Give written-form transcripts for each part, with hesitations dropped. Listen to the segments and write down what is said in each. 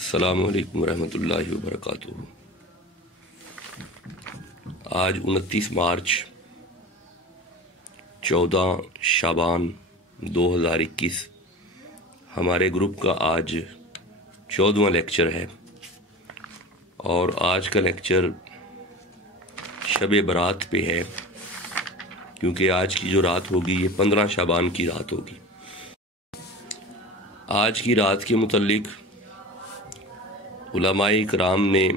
السلام علیکم ورحمۃ اللہ وبرکاتہ۔ آج 29 مارچ 14 شعبان 2021 ہمارے گروپ کا آج 14واں لیکچر ہے، اور آج کا لیکچر شب برات پہ ہے، کیونکہ آج کی جو رات ہوگی یہ 15 شعبان کی رات ہوگی۔ آج کی رات کے متعلق علماء کرام نے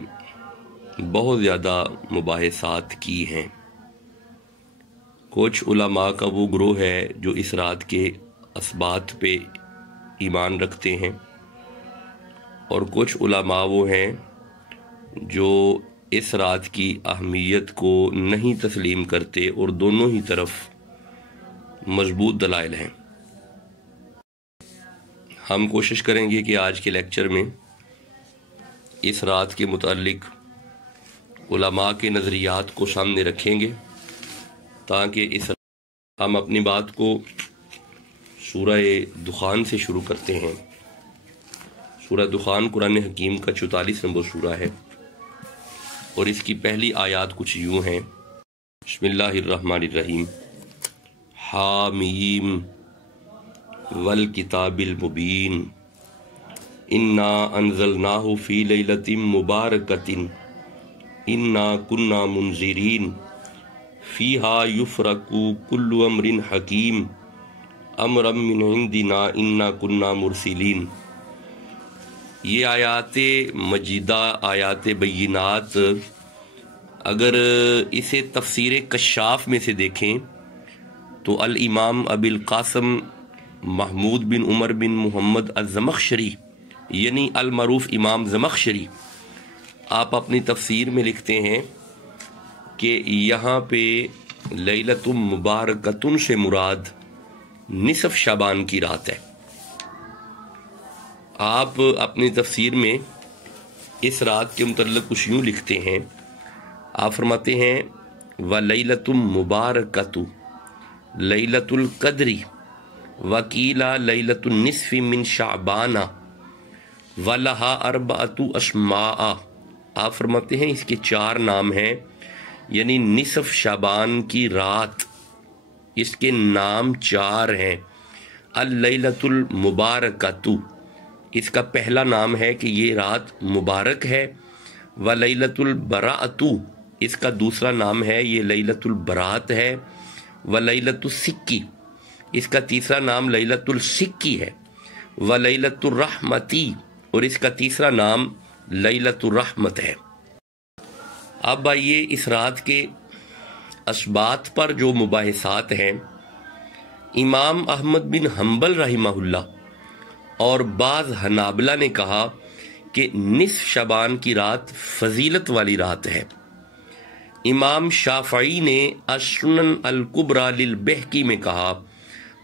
بہت زیادہ مباحثات کی ہیں۔ کچھ علماء کا وہ گروہ ہے جو اس رات کے اسبات پہ ایمان رکھتے ہیں، اور کچھ علماء وہ ہیں جو اس رات کی اہمیت کو نہیں تسلیم کرتے، اور دونوں ہی طرف مضبوط دلائل ہیں۔ ہم کوشش کریں گے کہ آج کے لیکچر میں اس رات کے متعلق علماء کے نظریات کو سامنے رکھیں گے، تاکہ ہم اپنی بات کو سورہ دخان سے شروع کرتے ہیں۔ سورہ دخان قرآن حکیم کا 44 نمبر سورہ ہے، اور اس کی پہلی آیات کچھ یوں ہیں: بسم اللہ الرحمن الرحیم، حامیم والکتاب المبین، انا انزلناہ فی لیلۃ مبارکۃ انا کنا منذرین فیہا یفرق کل امر حکیم امرا من عندنا انا کنا مرسلین۔ یہ آیات مجیدہ، آیات بینات، اگر اسے تفسیر کشاف میں سے دیکھیں تو الامام ابی القاسم محمود بن عمر بن محمد الزمخشری، یعنی المعروف امام زمخشری، آپ اپنی تفسیر میں لکھتے ہیں کہ یہاں پہ لیلۃ مبارکۃ سے مراد نصف شعبان کی رات ہے۔ آپ اپنی تفسیر میں اس رات کے متعلق کچھ یوں لکھتے ہیں، آپ فرماتے ہیں وَلَيْلَةٌ مُبَارَكَةٌ لَيْلَةُ الْقَدْرِ وَقِيلَ لَيْلَةُ النِّصْفِ مِنْ شَعْبَانَ وَلَهَا أَرْبَعَةُ أَسْمَاءَ۔ آپ فرماتے ہیں اس کے 4 نام ہیں، یعنی نصف شعبان کی رات، اس کے نام 4 ہیں۔ اللیلۃ المبارکۃ، اس کا پہلا نام ہے کہ یہ رات مبارک ہے۔ ولیلۃ البراۃ، اس کا دوسرا نام ہے یہ لیلۃ البرات ہے۔ ولیلۃ السکی، اس کا تیسرا نام لیلۃ السکی ہے۔ ولیلۃ الرحمتی، اور اس کا تیسرا نام لیلۃ الرحمت ہے۔ اب آئیے اس رات کے اسبات پر جو مباحثات ہیں، امام احمد بن حنبل رحمہ اللہ اور بعض حنابلہ نے کہا کہ نصف شعبان کی رات فضیلت والی رات ہے۔ امام شافعی نے السنن الکبریٰ للبہقی میں کہا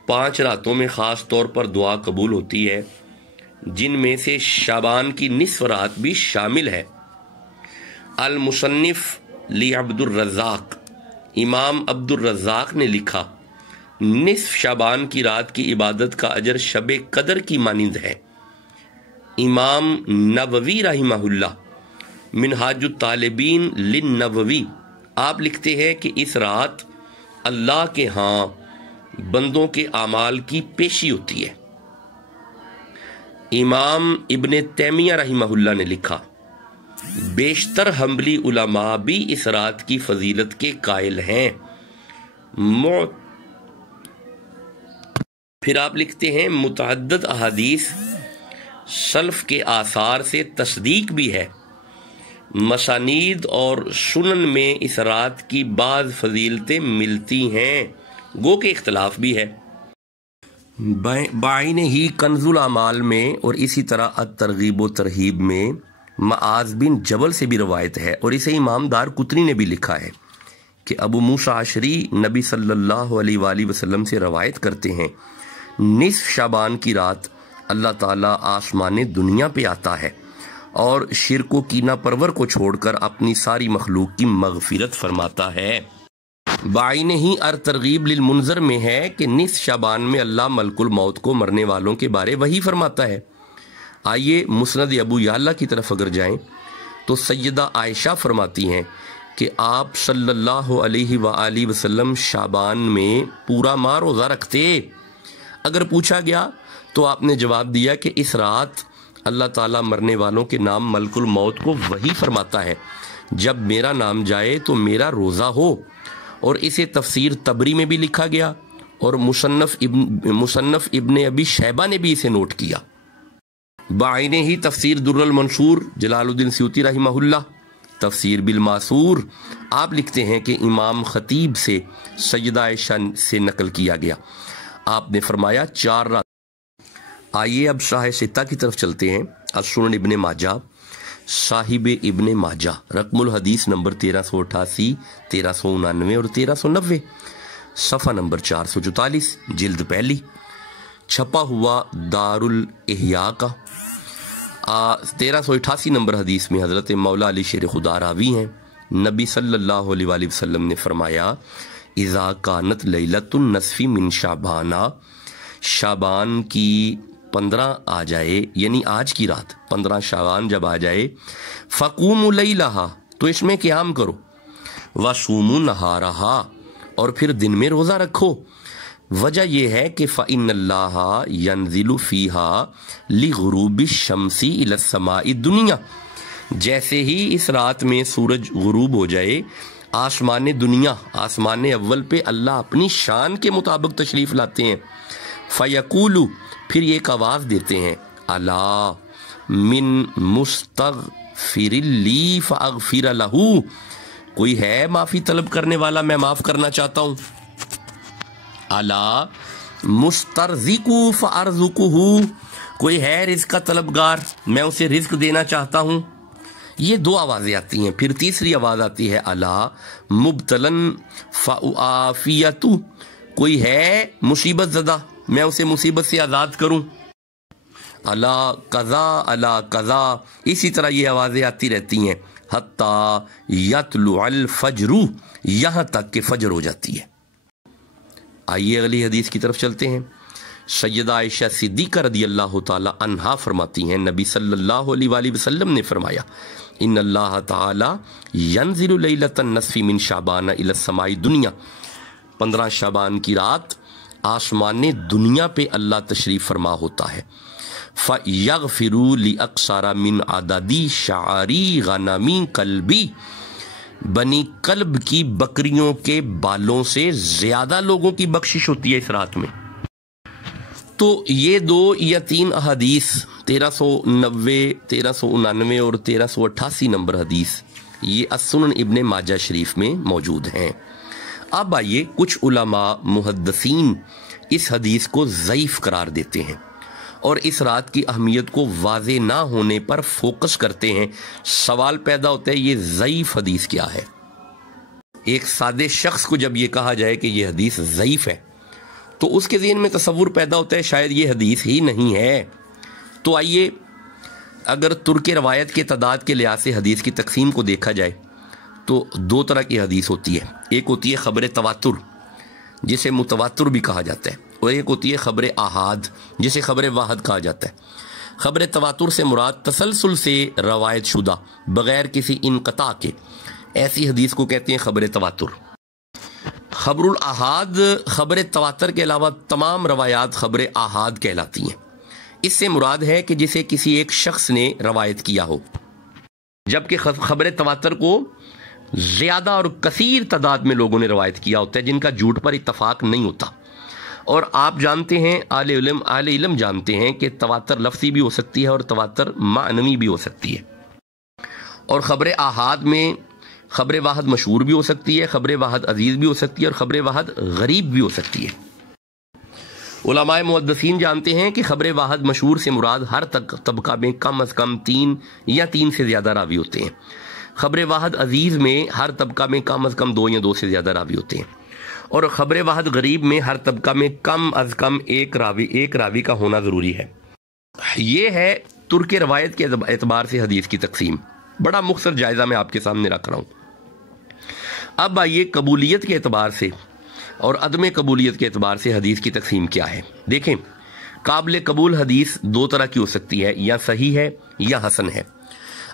5 راتوں میں خاص طور پر دعا قبول ہوتی ہے، جن میں سے شعبان کی نصف رات بھی شامل ہے۔ المصنف لعبد الرزاق، امام عبد الرزاق نے لکھا نصف شعبان کی رات کی عبادت کا اجر شب قدر کی مانند ہے۔ امام نووی رحمہ اللہ منہاج الطالبین للنووی، آپ لکھتے ہیں کہ اس رات اللہ کے ہاں بندوں کے اعمال کی پیشی ہوتی ہے۔ امام ابن تیمیہ رحمہ اللہ نے لکھا بیشتر حنبلی علماء بھی اس رات کی فضیلت کے قائل ہیں۔ پھر آپ لکھتے ہیں متعدد احادیث سلف کے آثار سے تصدیق بھی ہے۔ مسانید اور سنن میں اس رات کی بعض فضیلتیں ملتی ہیں، گو کہ اختلاف بھی ہے۔ بعین ہی کنز الاعمال میں اور اسی طرح الترغیب و ترہیب میں معاذ بن جبل سے بھی روایت ہے، اور اسے امام دار قطنی نے بھی لکھا ہے کہ ابو موسیٰ اشعری نبی صلی اللہ علیہ وآلہ وسلم سے روایت کرتے ہیں نصف شعبان کی رات اللہ تعالیٰ آسمان دنیا پہ آتا ہے اور شرک و کینہ پرور کو چھوڑ کر اپنی ساری مخلوق کی مغفرت فرماتا ہے۔ بعین ہی ترغیب للمنذر میں ہے کہ نصف شعبان میں اللہ ملک الموت کو مرنے والوں کے بارے وحی فرماتا ہے۔ آئیے مسند ابو یعلا کی طرف اگر جائیں تو سیدہ عائشہ فرماتی ہیں کہ آپ صلی اللہ علیہ وآلہ وسلم شعبان میں پورا ماہ روزہ رکھتے۔ اگر پوچھا گیا تو آپ نے جواب دیا کہ اس رات اللہ تعالیٰ مرنے والوں کے نام ملک الموت کو وحی فرماتا ہے، جب میرا نام جائے تو میرا روزہ ہو، اور اسے تفسیر طبری میں بھی لکھا گیا اور مصنف ابن ابی شیبہ نے بھی اسے نوٹ کیا۔ بعینے ہی تفسیر در المنصور جلال الدین سیوطی رحمہ اللہ، تفسیر بالماسور، آپ لکھتے ہیں کہ امام خطیب سے سیدہ عائشہ سے نقل کیا گیا، آپ نے فرمایا 4 رات۔ آئیے اب شاہ ستہ کی طرف چلتے ہیں۔ السنن ابن ماجہ، صاحب ابن ماجہ، رقم الحدیث نمبر 1388، 1389 اور 1390، صفحہ نمبر 444، جلد پہلی، چھپا ہوا دار الاحیاء کا۔ 1388 نمبر حدیث میں حضرت مولا علی شیر خدا راوی ہیں، نبی صلی اللہ علیہ وآلہ وسلم نے فرمایا اذا کانت لیلۃ النصف من شعبان، شعبان کی 15 آ جائے، یعنی آج کی رات 15 شعبان جب آ جائے، فقوموا لیلہا، تو اس میں قیام کرو، وصوموا نہارہا، اور پھر دن میں روزہ رکھو۔ وجہ یہ ہے کہ فإن اللہ ينزل فیہا لغروب الشمس الی السماء الدنیا، جیسے ہی اس رات میں سورج غروب ہو جائے آسمان دنیا، آسمان اول پہ اللہ اپنی شان کے مطابق تشریف لاتے ہیں۔ فیقولو، پھر یہ ایک آواز دیتے ہیں، الا من مستغفر لی فاغفر لہ، کوئی ہے معافی طلب کرنے والا، میں معاف کرنا چاہتا ہوں۔ الا مسترزق فارزقہ، کوئی ہے رزق کا طلبگار، میں اسے رزق دینا چاہتا ہوں۔ یہ 2 آوازیں آتی ہیں، پھر تیسری آواز آتی ہے الا مبتلن فاعافیۃ، کوئی ہے مصیبت زدہ، میں اسے مصیبت سے آزاد کروں۔ الا قضا الا قضا، اسی طرح یہ آوازیں آتی رہتی ہیں حتی یطلع الفجر، یہاں تک کہ فجر ہو جاتی ہے۔ آئیے اگلی حدیث کی طرف چلتے ہیں۔ سیدہ عائشہ صدیقہ رضی اللہ تعالی عنہا فرماتی ہیں نبی صلی اللہ علیہ وآلہ وسلم نے فرمایا ان اللہ تعالی ینزل لیلۃ النصف من شعبان الی السماء الدنیا، 15 شعبان کی رات آسمان دنیا پہ اللہ تشریف فرما ہوتا ہے۔ فَيَغْفِرُ لِأَقْصَارَ مِنْ عَدَدِ شَعَارِ غَنَمِ قَلْبِ، بنی کلب کی بکریوں کے بالوں سے زیادہ لوگوں کی بخشش ہوتی ہے اس رات میں۔ تو یہ 2 یا 3 احادیث 1390، 1399 اور 1388 نمبر حدیث یہ السنن ابن ماجہ شریف میں موجود ہیں۔ اب آئیے کچھ علماء محدثین اس حدیث کو ضعیف قرار دیتے ہیں اور اس رات کی اہمیت کو واضح نہ ہونے پر فوکس کرتے ہیں۔ سوال پیدا ہوتا ہے یہ ضعیف حدیث کیا ہے؟ ایک سادے شخص کو جب یہ کہا جائے کہ یہ حدیث ضعیف ہے تو اس کے ذہن میں تصور پیدا ہوتا ہے شاید یہ حدیث ہی نہیں ہے۔ تو آئیے اگر ترک روایت کے تعداد کے لحاظ سے حدیث کی تقسیم کو دیکھا جائے تو 2 طرح کی حدیث ہوتی ہے، ایک ہوتی ہے خبر تواتر جسے متواتر بھی کہا جاتا ہے، اور ایک ہوتی ہے خبر آحاد جسے خبر واحد کہا جاتا ہے۔ خبر تواتر سے مراد تسلسل سے روایت شدہ بغیر کسی انقطاع کے، ایسی حدیث کو کہتے ہیں خبر تواتر۔ خبر الاحاد خبر تواتر کے علاوہ تمام روایات خبر آحاد کہلاتی ہیں۔ اس سے مراد ہے کہ جسے کسی ایک شخص نے روایت کیا ہو، جبکہ خبر تواتر کو زیادہ اور کثیر تعداد میں لوگوں نے روایت کیا ہوتا ہے جن کا جھوٹ پر اتفاق نہیں ہوتا۔ اور آپ جانتے ہیں، اہل علم جانتے ہیں کہ تواتر لفظی بھی ہو سکتی ہے اور تواتر معنوی بھی ہو سکتی ہے، اور خبر آحاد میں خبر واحد مشہور بھی ہو سکتی ہے، خبر واحد عزیز بھی ہو سکتی ہے، اور خبر واحد غریب بھی ہو سکتی ہے۔ علماء محدثین جانتے ہیں کہ خبر واحد مشہور سے مراد ہر طبقہ میں کم از کم 3 یا 3 سے زیادہ راوی ہوتے ہیں۔ خبر واحد عزیز میں ہر طبقہ میں کم از کم 2 یا 2 سے زیادہ راوی ہوتے ہیں، اور خبر واحد غریب میں ہر طبقہ میں کم از کم ایک راوی کا ہونا ضروری ہے۔ یہ ہے ترک روایت کے اعتبار سے حدیث کی تقسیم، بڑا مختصر جائزہ میں آپ کے سامنے رکھ رہا ہوں۔ اب آئیے قبولیت کے اعتبار سے اور عدم قبولیت کے اعتبار سے حدیث کی تقسیم کیا ہے۔ دیکھیں، قابل قبول حدیث دو طرح کی ہو سکتی ہے، یا صحیح ہے یا حسن ہے۔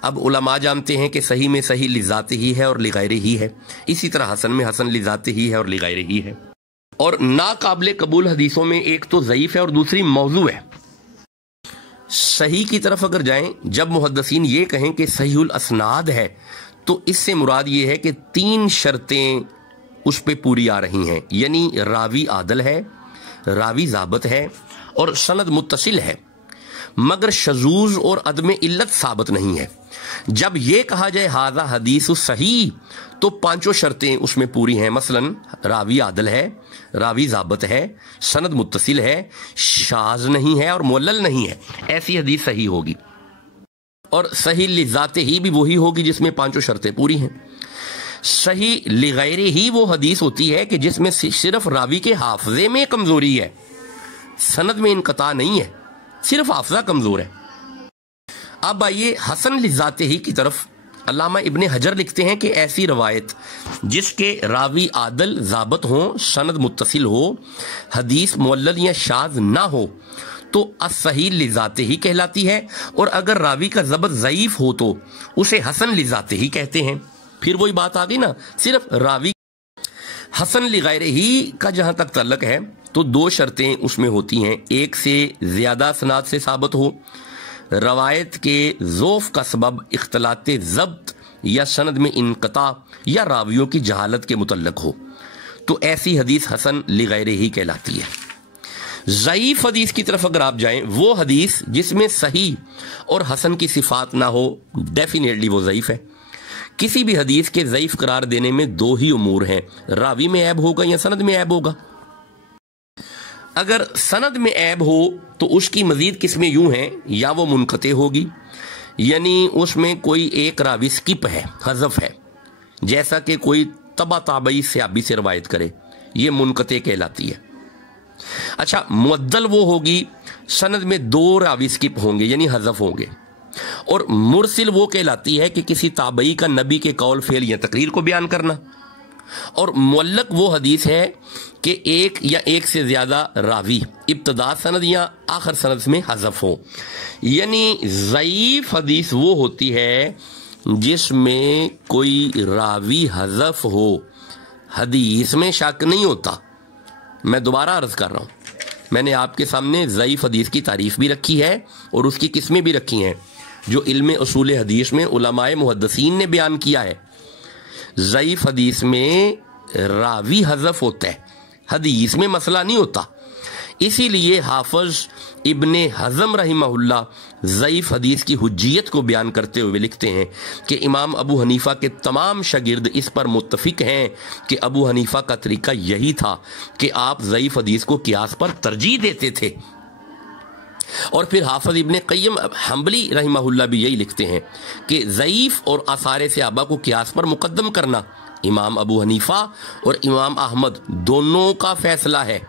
اب علماء جانتے ہیں کہ صحیح میں صحیح لذات ہی ہے اور لغیر ہی ہے، اسی طرح حسن میں حسن لذات ہی ہے اور لغیر ہی ہے۔ اور ناقابل قبول حدیثوں میں ایک تو ضعیف ہے اور دوسری موضوع ہے۔ صحیح کی طرف اگر جائیں، جب محدثین یہ کہیں کہ صحیح الاسناد ہے تو اس سے مراد یہ ہے کہ 3 شرطیں اس پہ پوری آ رہی ہیں، یعنی راوی عادل ہے، راوی ضابط ہے اور سند متصل ہے، مگر شذوذ اور عدم علت ثابت نہیں ہے۔ جب یہ کہا جائے ھذا حدیث صحیح تو 5 شرطیں اس میں پوری ہیں، مثلا راوی عادل ہے، راوی ضابط ہے، سند متصل ہے، شاذ نہیں ہے اور معلل نہیں ہے، ایسی حدیث صحیح ہوگی۔ اور صحیح لذات ہی بھی وہی ہوگی جس میں 5 شرطیں پوری ہیں۔ صحیح لغیر ہی وہ حدیث ہوتی ہے کہ جس میں صرف راوی کے حافظے میں کمزوری ہے، سند میں انقطاع نہیں ہے، صرف حافظہ کمزور ہے۔ اب آئیے حسن لذات ہی کی طرف۔ علامہ ابن حجر لکھتے ہیں کہ ایسی روایت جس کے راوی عادل ضابط ہوں، سند متصل ہو، حدیث معلل یا شاذ نہ ہو تو الصحیح لذات ہی کہلاتی ہے، اور اگر راوی کا ضبط ضعیف ہو تو اسے حسن لذات ہی کہتے ہیں۔ پھر وہی بات آ گئی نا، صرف راوی۔ حسن لغیر ہی کا جہاں تک تعلق ہے تو 2 شرطیں اس میں ہوتی ہیں، ایک سے زیادہ اسناد سے ثابت ہو، روایت کے ضعف کا سبب اختلاط ضبط یا سند میں انقطاع یا راویوں کی جہالت کے متعلق ہو، تو ایسی حدیث حسن لغیر ہی کہلاتی ہے۔ ضعیف حدیث کی طرف اگر آپ جائیں، وہ حدیث جس میں صحیح اور حسن کی صفات نہ ہو، ڈیفینیٹلی وہ ضعیف ہے۔ کسی بھی حدیث کے ضعیف قرار دینے میں 2 ہی امور ہیں، راوی میں عیب ہوگا یا سند میں عیب ہوگا۔ اگر سند میں عیب ہو تو اس کی مزید قسمیں یوں ہیں، یا وہ منقطع ہوگی، یعنی اس میں کوئی ایک راوی سکپ ہے، حذف ہے، جیسا کہ کوئی تبع تابعی صحابی سے روایت کرے، یہ منقطع کہلاتی ہے۔ اچھا، معدل وہ ہوگی سند میں 2 راوی سکپ ہوں گے، یعنی حذف ہوں گے۔ اور مرسل وہ کہلاتی ہے کہ کسی تابعی کا نبی کے قول، فعل یا تقریر کو بیان کرنا۔ اور معلق وہ حدیث ہے کہ ایک یا ایک سے زیادہ راوی ابتدا سند یا آخر سند میں حذف ہو، یعنی ضعیف حدیث وہ ہوتی ہے جس میں کوئی راوی حذف ہو، حدیث میں شک نہیں ہوتا۔ میں دوبارہ عرض کر رہا ہوں، میں نے آپ کے سامنے ضعیف حدیث کی تعریف بھی رکھی ہے اور اس کی قسمیں بھی رکھی ہیں جو علم اصول حدیث میں علماء محدثین نے بیان کیا ہے۔ ضعیف حدیث میں راوی حذف ہوتا ہے، حدیث میں مسئلہ نہیں ہوتا۔ اسی لیے حافظ ابن حزم رحمہ اللہ ضعیف حدیث کی حجیت کو بیان کرتے ہوئے لکھتے ہیں کہ امام ابو حنیفہ کے تمام شاگرد اس پر متفق ہیں کہ ابو حنیفہ کا طریقہ یہی تھا کہ آپ ضعیف حدیث کو قیاس پر ترجیح دیتے تھے۔ اور پھر حافظ ابن قیم حنبلی رحمہ اللہ بھی یہی لکھتے ہیں کہ ضعیف اور آثار صحابہ کو قیاس پر مقدم کرنا امام ابو حنیفہ اور امام احمد دونوں کا فیصلہ ہے۔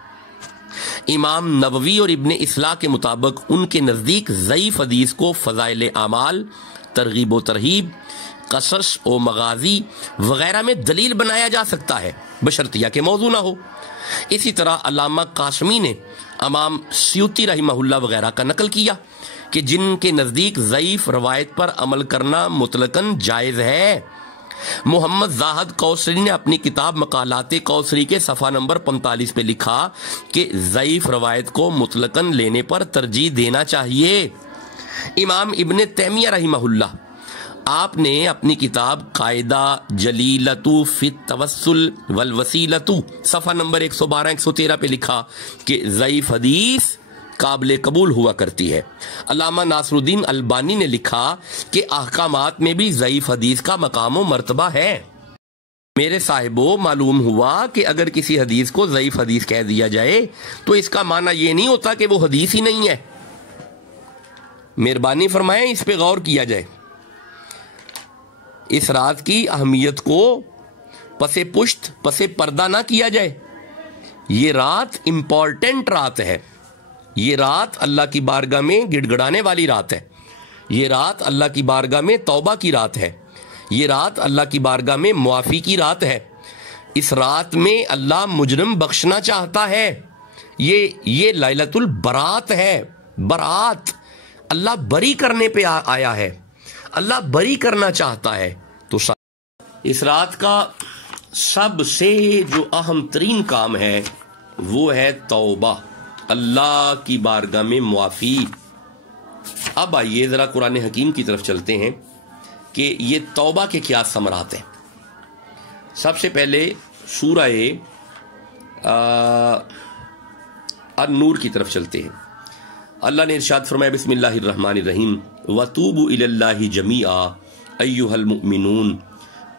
امام نووی اور ابن اصلاح کے مطابق ان کے نزدیک ضعیف حدیث کو فضائل اعمال، ترغیب و ترہیب، قصص و مغازی وغیرہ میں دلیل بنایا جا سکتا ہے، بشرطیہ کہ موضوع نہ ہو۔ اسی طرح علامہ قاسمی نے امام سیوطی رحمہ اللہ وغیرہ کا نقل کیا کہ جن کے نزدیک ضعیف روایت پر عمل کرنا مطلقاً جائز ہے۔ محمد زاہد کوثری نے اپنی کتاب مقالات کوثری کے صفحہ نمبر 45 پہ لکھا کہ ضعیف روایت کو مطلقاً لینے پر ترجیح دینا چاہیے۔ امام ابن تیمیہ رحمہ اللہ، آپ نے اپنی کتاب قاعدہ جلیلۃ فی التوسل والوسیلۃ صفحہ نمبر 112-113 پہ لکھا کہ ضعیف حدیث قابل قبول ہوا کرتی ہے۔ علامہ ناصر الدین البانی نے لکھا کہ احکامات میں بھی ضعیف حدیث کا مقام و مرتبہ ہے۔ میرے صاحبوں، معلوم ہوا کہ اگر کسی حدیث کو ضعیف حدیث کہہ دیا جائے تو اس کا معنی یہ نہیں ہوتا کہ وہ حدیث ہی نہیں ہے۔ مہربانی فرمائیں اس پہ غور کیا جائے، اس رات کی اہمیت کو پس پشت پس پردہ نہ کیا جائے۔ یہ رات امپورٹنٹ رات ہے، یہ رات اللہ کی بارگاہ میں گڑ گڑانے والی رات ہے، یہ رات اللہ کی بارگاہ میں توبہ کی رات ہے، یہ رات اللہ کی بارگاہ میں معافی کی رات ہے۔ اس رات میں اللہ مجرم بخشنا چاہتا ہے، یہ لیلۃ البرات ہے، برات، اللہ بری کرنے پہ آیا ہے، اللہ بری کرنا چاہتا ہے۔ تو اس رات کا سب سے جو اہم ترین کام ہے وہ ہے توبہ، اللہ کی بارگاہ میں معافی۔ اب آئیے ذرا قرآن حکیم کی طرف چلتے ہیں کہ یہ توبہ کے کیا ثمرات ہیں۔ سب سے پہلے سورہ النور کی طرف چلتے ہیں۔ اللہ نے ارشاد فرمایا بسم اللہ الرحمن الرحیم وَتُوبُوا إِلَى اللَّهِ جَمِيعًا أَيُّهَا الْمُؤْمِنُونَ،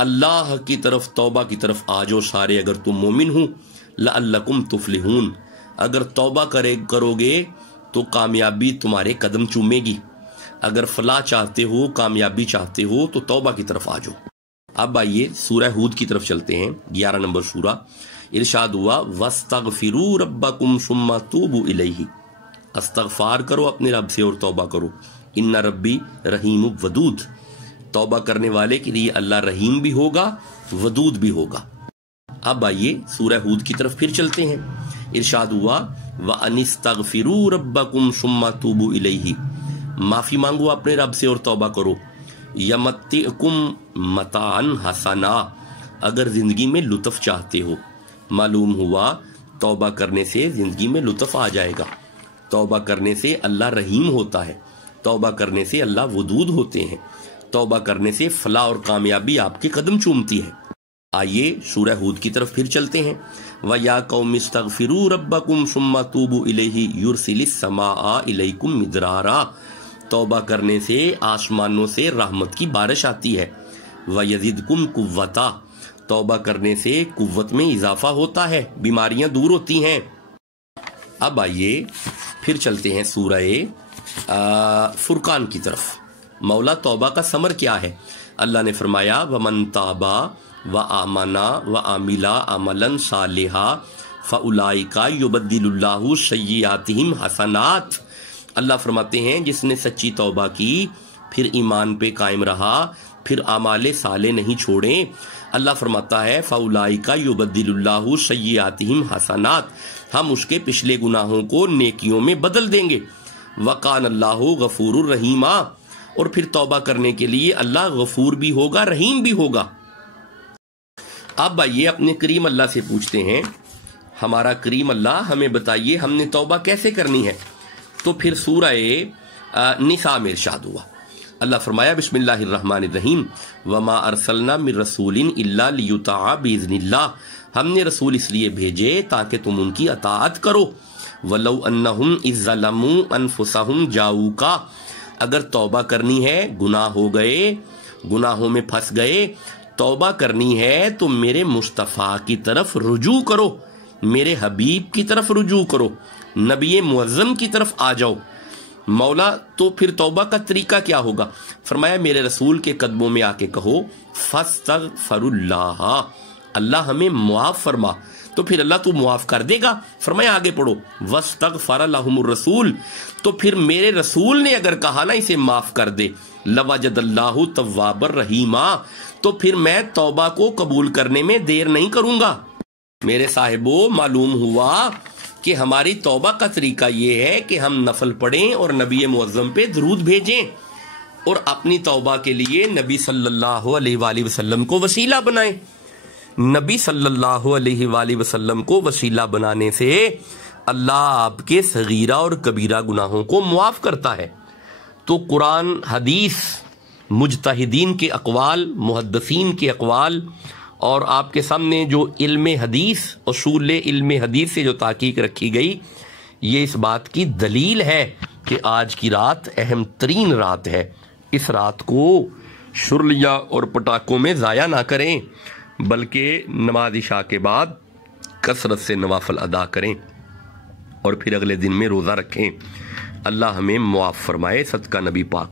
اللہ کی طرف، توبہ کی طرف آ جاؤ سارے اگر تم مومن ہو، لَعَلَّكُمْ تُفْلِحُونَ، اگر توبہ کرو گے تو کامیابی تمہارے قدم چومے گی، اگر فلاح چاہتے ہو، کامیابی چاہتے ہو تو توبہ کی طرف آ جاؤ۔ اب آئیے سورہ ہود کی طرف چلتے ہیں، 11 نمبر سورہ۔ ارشاد ہوا وَاسْتَغْفِرُوا رَبَّكُمْ ثُمَّ تُوبُوا إِلَيْهِ، استغفار کرو اپنے رب سے اور توبہ کرو، ان ربی رحیم ودود، توبہ کرنے والے کے لیے اللہ رحیم بھی ہوگا، ودود بھی ہوگا۔ اب آئیے سورہ ہود کی طرف پھر چلتے ہیں۔ ارشاد ہوا وَأَنِ اسْتَغْفِرُوا رَبَّكُمْ ثُمَّ تُوبُوا إِلَيْهِ، معافی مانگو اپنے رب سے اور توبہ کرو، یَمَتِّعْکُمْ مَتَاعًا حَسَنًا، اگر زندگی میں لطف چاہتے ہو۔ معلوم ہوا توبہ کرنے سے زندگی میں لطف آ جائے گا، توبہ کرنے سے اللہ رحیم ہوتا ہے، توبہ کرنے سے اللہ ودود ہوتے ہیں، توبہ کرنے سے فلاح اور کامیابی آپ کے قدم چومتی ہے۔ آئیے سورہ ہود کی طرف پھر چلتے ہیں۔ وَيَا قَوْمِ اسْتَغْفِرُوا رَبَّكُمْ ثُمَّ تُوبُوا إِلَيْهِ يُرْسِلِ السَّمَاءَ عَلَيْكُمْ مِدْرَارًا، توبہ کرنے سے آسمانوں سے رحمت کی بارش آتی ہے۔ وَيَزِدْكُمْ قُوَّةً، توبہ کرنے سے قوت میں اضافہ ہوتا ہے، بیماریاں دور ہوتی ہیں۔ اب آئیے پھر چلتے ہیں سورہ فرقان کی طرف۔ مولا توبہ کا ثمر کیا ہے؟ اللہ نے فرمایا وَمَن تَابَ وَآمَنَ وَعَمِلَ عَمَلًا صَالِحًا فَأُولَٰئِکَ یُبَدِّلُ اللَّهُ سَیِّئَاتِہِمْ حَسَنَات، اللہ فرماتے ہیں جس نے سچی توبہ کی، پھر ایمان پہ قائم رہا، پھر اعمال صالح نہیں چھوڑے، اللہ فرماتا ہے فَأُولَٰئِکَ یُبَدِّلُ اللَّهُ سَیِّئَاتِہِمْ حَسَنَات، ہم اس کے پچھلے گناہوں کو نیکیوں میں بدل دیں گے۔ وَقَانَ اللَّهُ غَفُورٌ رَحِیمًا، اور پھر توبہ کرنے کے لیے اللہ غفور بھی ہوگا، رحیم بھی ہوگا۔ اب آئیے اپنے کریم اللہ سے پوچھتے ہیں، ہمارا کریم اللہ ہمیں بتائیے ہم نے توبہ کیسے کرنی ہے؟ تو پھر سورہ نساء میں ارشاد ہوا، اللہ فرمایا بسم اللہ الرحمن الرحیم وما ارسلنا من رسول الا لیطاع باذن اللہ، ہم نے رسول اس لیے بھیجے تاکہ تم ان کی اطاعت کرو۔ ولو انہم اذ ظلموا انفسہم جاؤک، اگر توبہ کرنی ہے، گناہ ہو گئے، گناہوں میں پھنس گئے، توبہ کرنی ہے تو میرے مصطفیٰ کی طرف رجوع کرو، میرے حبیب کی طرف رجوع کرو، نبی معظم کی طرف آ جاؤ۔ مولا تو پھر توبہ کا طریقہ کیا ہوگا؟ فرمایا میرے رسول کے قدموں میں آ کے کہو فاستغفر اللہ، اللہ ہمیں معاف فرما، تو پھر اللہ تو معاف کر دے گا۔ فرمایا آگے پڑھو واستغفر لہم الرسول، تو پھر میرے رسول نے اگر کہا نا اسے معاف کر دے، لوجد اللہ تواب الرحیما، تو پھر میں توبہ کو قبول کرنے میں دیر نہیں کروں گا۔ میرے صاحبو، معلوم ہوا کہ ہماری توبہ کا طریقہ یہ ہے کہ ہم نفل پڑھیں اور نبی معظم پہ درود بھیجیں، اور اپنی توبہ کے لیے نبی صلی اللہ علیہ وآلہ وسلم کو وسیلہ بنائیں۔ نبی صلی اللہ علیہ وآلہ وسلم کو وسیلہ بنانے سے اللہ آپ کے صغیرہ اور کبیرہ گناہوں کو معاف کرتا ہے۔ تو قرآن، حدیث، مجتہدین کے اقوال، محدثین کے اقوال، اور آپ کے سامنے جو علم حدیث، اصول علم حدیث سے جو تحقیق رکھی گئی، یہ اس بات کی دلیل ہے کہ آج کی رات اہم ترین رات ہے۔ اس رات کو شرلیاں اور پٹاخوں میں ضائع نہ کریں، بلکہ نماز عشاء کے بعد کثرت سے نوافل ادا کریں اور پھر اگلے دن میں روزہ رکھیں۔ اللہ ہمیں معاف فرمائے، صدقہ نبی پاک۔